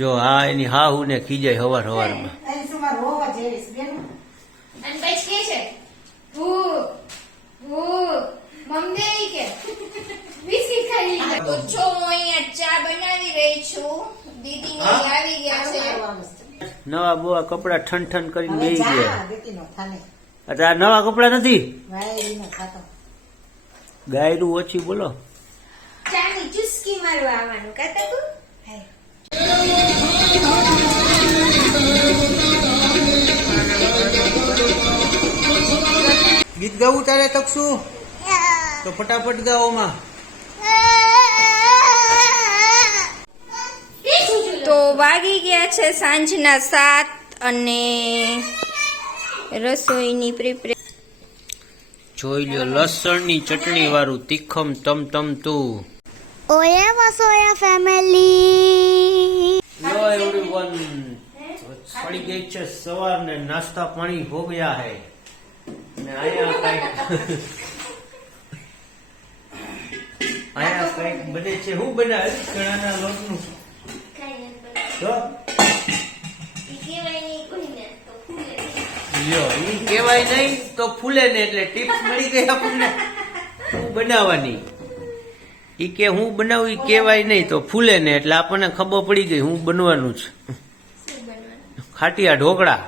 જો હા એની હા હું ને ખીજાય હવાર હવારમાં. અહીં સુમાર હોવા જેવીશ બેન. અને પછી કે છે ભૂ ભૂ મમ્મી કે. બિસ્કિટ ખાઈ લીધા તો છો હું અહીંયા ચા બનાવી રહી છું. દીદી ને આવી ગયા છે. નવા બોવા કપડા ઠન ઠન કરીને બેસી ગયા. અચ્છા આ નવા કપડા નથી? ગાયરું ઓછી બોલો. ચુસ્કી મારવા આવવાનું કહેતા તું? ગીત ગાવું તારે તકશું તો ફટાફટ ગાઓમાં તો વાગી ગયા છે સાંજના સાત અને રસોઈની પ્રિપરે જોઈ લ્યો લસણની ચટણી વાળું તીખમ તમ તમ તું ઓયા વસોયા ફેમિલી હેલો એવરીવન પડી ગઈ છે સવાર ને નાસ્તા પાણી હો ગયા હે. ને અહીંયા કંઈક અહીંયા કંઈક બને છે. હું બનાવે? ચણાના લોટનું. જો. લ્યો ઈ કહેવાય નહીં તો ફૂલે ને એટલે ટિપ્સ મળી ગઈ આપણને. બનાવવાની. ઈ કે હું બનાવું ઈ કહેવાય નહીં તો ફૂલે ને એટલે આપણને ખબર પડી ગઈ હું બનવાનું છે. ખાટિયા ઢોકળા.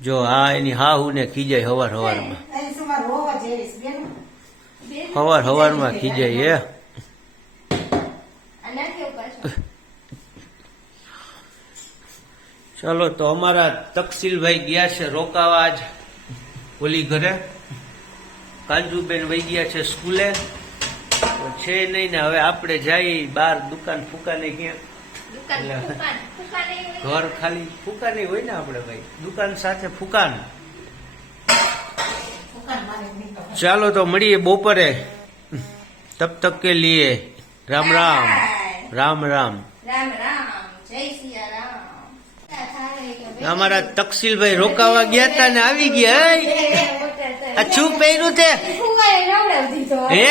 જ જો હા એની હા હું ને ખીજાય હવાર હવારમાં. અહીં સુમાર હોવા જેવીશ બેન. હવાર હવારમાં ખીજાય હે. ચલો તો અમારા તકસીલભાઈ ગયા છે રોકાવા આજ ઓલી ઘરે. કાંજુબેન વહી ગયા છે સ્કૂલે. તો છે નહીં ને હવે આપણે જઈ બહાર દુકાન ફૂકાને ક્યાં? ઘર ખાલી ફૂકા નહીં હોય? ને આપણે ભાઈ. દુકાન સાથે ફૂકાન. ચાલો તો મળીએ બપોરે. તબ તક કે લીએ. રામ રામ રામ. રામ. અમારા તકસીલભાઈ રોકાવા ગયા તા ને આવી ગયા. આ શું પહેર્યું તે? ફુગાએ નવડાવી દીધો. હે?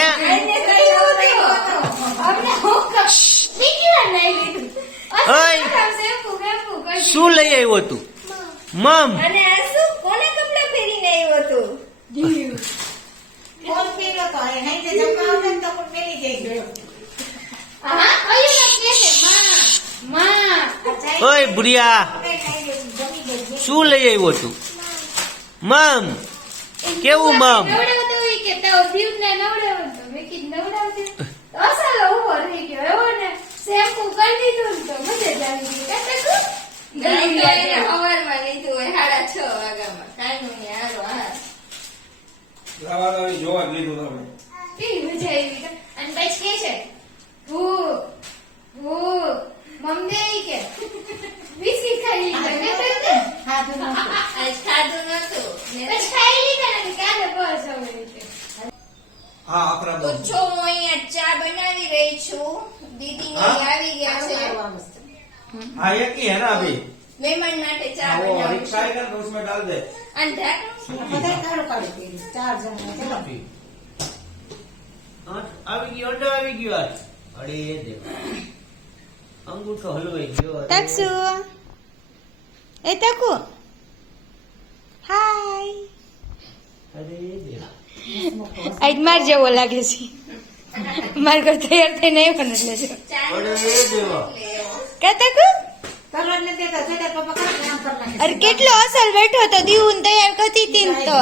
શું? લઈ આવ્યો તું? મમ ઓય બુરિયા શું લઈ આવ્યો તું? મમ. કેવું મમ? જોવા લીધું તમે. મજા આવી તો. અને પછી કે છે? ભૂ ભૂ મમ્મી કે બિસ્કિટ ખાઈ લીધા. ખાધું નહોતું. આજ ખાધું નતું. પછી હા આપણા તો છો હું અહીંયા ચા બનાવી રહી છું દીદી ને આવી ગયા છે. હા એક હે ના અભી મહેમાન માટે ચા બનાવી ઓ રિક્ષા કર ઉસમે ડાલ દે. અને ઢાંકણું? બધા કાળો કાળો પીરી ચાર જણ ચલો પી આવી ગયો અડો આવી ગયો અડે દેવ. અંગૂઠો હલવાઈ ગયો તકસુ. એ તકુ. હાય. આજ માર જેવો લાગે છે. માર ઘર તૈયાર થઈને આવ્યો ને એટલે છે દેવ. કે કાંઈ. અરે કેટલો અસલ બેઠો તો દીવું તૈયાર કરતી હતી ને તો.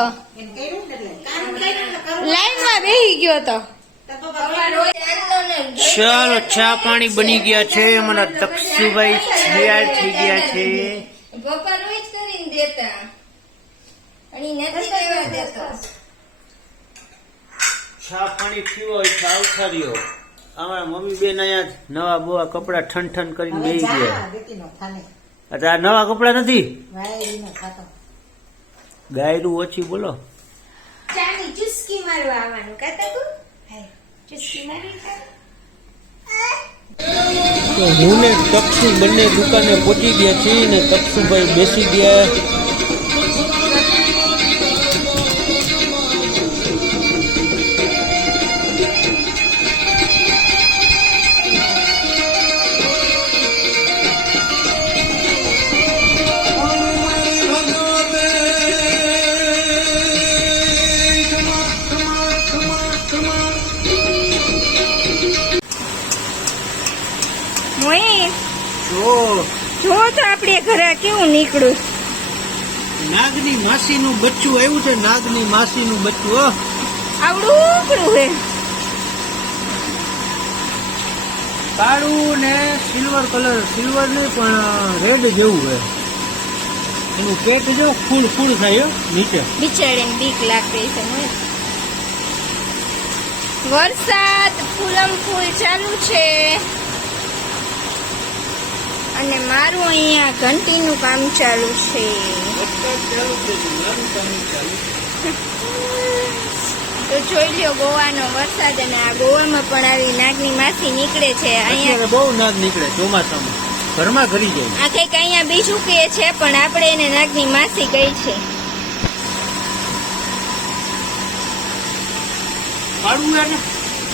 લાઈનમાં બેહી ગયો તો. તો ચાલો ચા પાણી બની ગયા છે. અમારા તક્ષુભાઈ તૈયાર થઈ ગયા છે. પપ્પા રોજ કરીને દેતા. અને નથી દેવા દેતો. ચા પાણી પીવો હોય તો આવથાર્યો અમારા મમ્મી બેન અહીંયા નવા બોવા કપડા ઠન ઠન કરીને બેસી ગયા. અચ્છા આ નવા કપડા નથી? ગાયરું ઓછી બોલો. ચાની ચુસ્કી મારવા આવવાનું કહેતા તું ચુસ્કી મારી હું ને તક્ષુ બંને દુકાને પહોંચી ગયા છીએ ને તક્ષુભાઈ બેસી ગયા. તો આપણે ઘરે કેવું નીકળ્યું? નાગની માસીનું બચ્ચું આવ્યું છે નાગની માસીનું બચ્ચું આવડું ઉપડું હે. કાળું ને સિલ્વર કલર સિલ્વર નહીં પણ રેડ જેવું હે. એનું પેટ જો ફૂલ ફૂલ થાય નીચે. બિચારીને બીક લાગતી છે વરસાદ ફૂલમ ફૂલ ચાલુ છે. અને મારું અહીંયા ઘંટીનું કામ ચાલુ છે. તો જોઈ લ્યો ગોવાનો વરસાદ અને આ ગોવામાં પણ આવી નાગની માસી નીકળે છે. અહીંયા બહુ નાગ નીકળે ચોમાસામાં. ઘરમાં ઘરી જાય. આ કંઈક અહીંયા બીજું કહે છે પણ આપણે એને નાગની માસી કહી છે.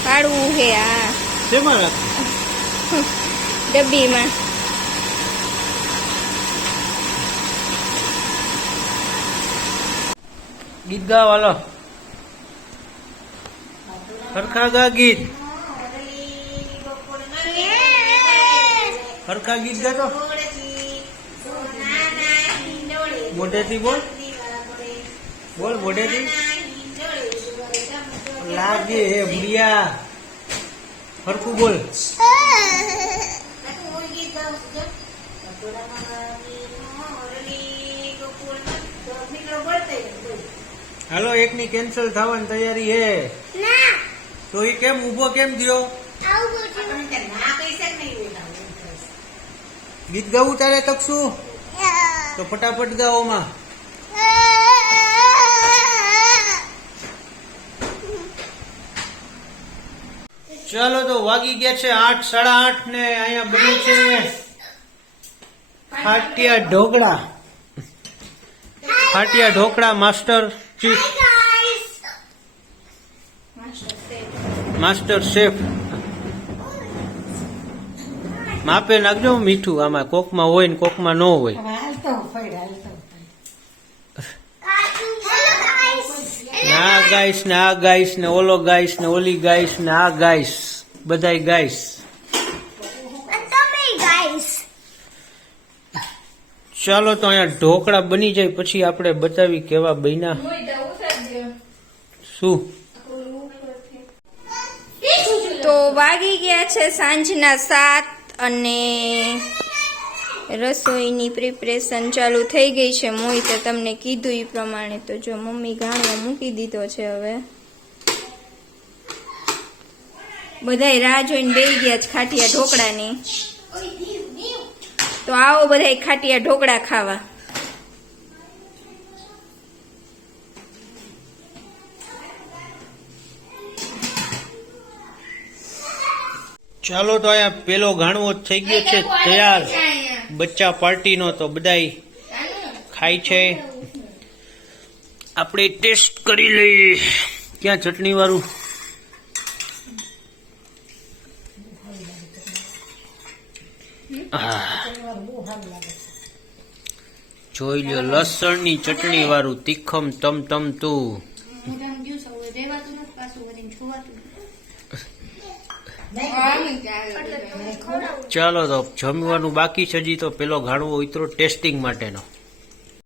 પાડવું હે. આ શેમાં ડબ્બીમાં. ગીત ગા વાલો હરખા ગા ગીત. હરખા ગીત ગાતો મોઢેથી બોલ. બોલ મોઢેથી. લાગે હે ભૂડિયા. હરખું બોલ. હાલો એકની કેન્સલ થવાની તૈયારી હે. તો એ કેમ ઊભો કેમ થયો? ગીત ગાવું તારે તકશું તો ફટાફટ ગાઓમાં ચાલો તો વાગી ગયા છે આઠ સાડા આઠ ને અહીંયા બન્યું છે ફાટિયા dhokla. ફાટિયા dhokla master. Chief master chef માપે નાખજો મીઠું આમાં કોકમાં હોય ને કોકમાં ન હોય. ના ગાઈસ ને આ ગાઈસ ને ઓલો ગાઈસ ને ઓલી ગાઈસ ને આ ગાઈસ. બધાય ગાઈસ. ચાલો તો અહીંયા ઢોકળા બની જાય પછી આપણે બતાવી કેવા બન્યા. શું? તો વાગી ગયા છે સાંજના સાત અને રસોઈની પ્રિપરેશન ચાલુ થઈ ગઈ છે. મોહિતે તમને કીધું એ પ્રમાણે. તો જો મમ્મી ગાણવા મૂકી દીધો છે હવે. બધાય રાહ જોઈને બેસી ગયા છે ખાટિયા ઢોકળાની. તો આવો બધાય ખાટિયા ઢોકળા ખાવા. ચાલો તો અહીંયા પેલો ઘાણવો થઈ ગયો છે તૈયાર. બચ્ચા પાર્ટીનો તો બધાય ખાય છે. આપણે ટેસ્ટ કરી લઈએ. ક્યાં ચટણી વાળું? જોઈ લ્યો, લસણની ચટણી વાળું તીખમ તમ તમ તું. ચાલો તો જમવાનું બાકી છે હજી તો પેલો ઘાણવો ઉતરો ટેસ્ટિંગ માટેનો.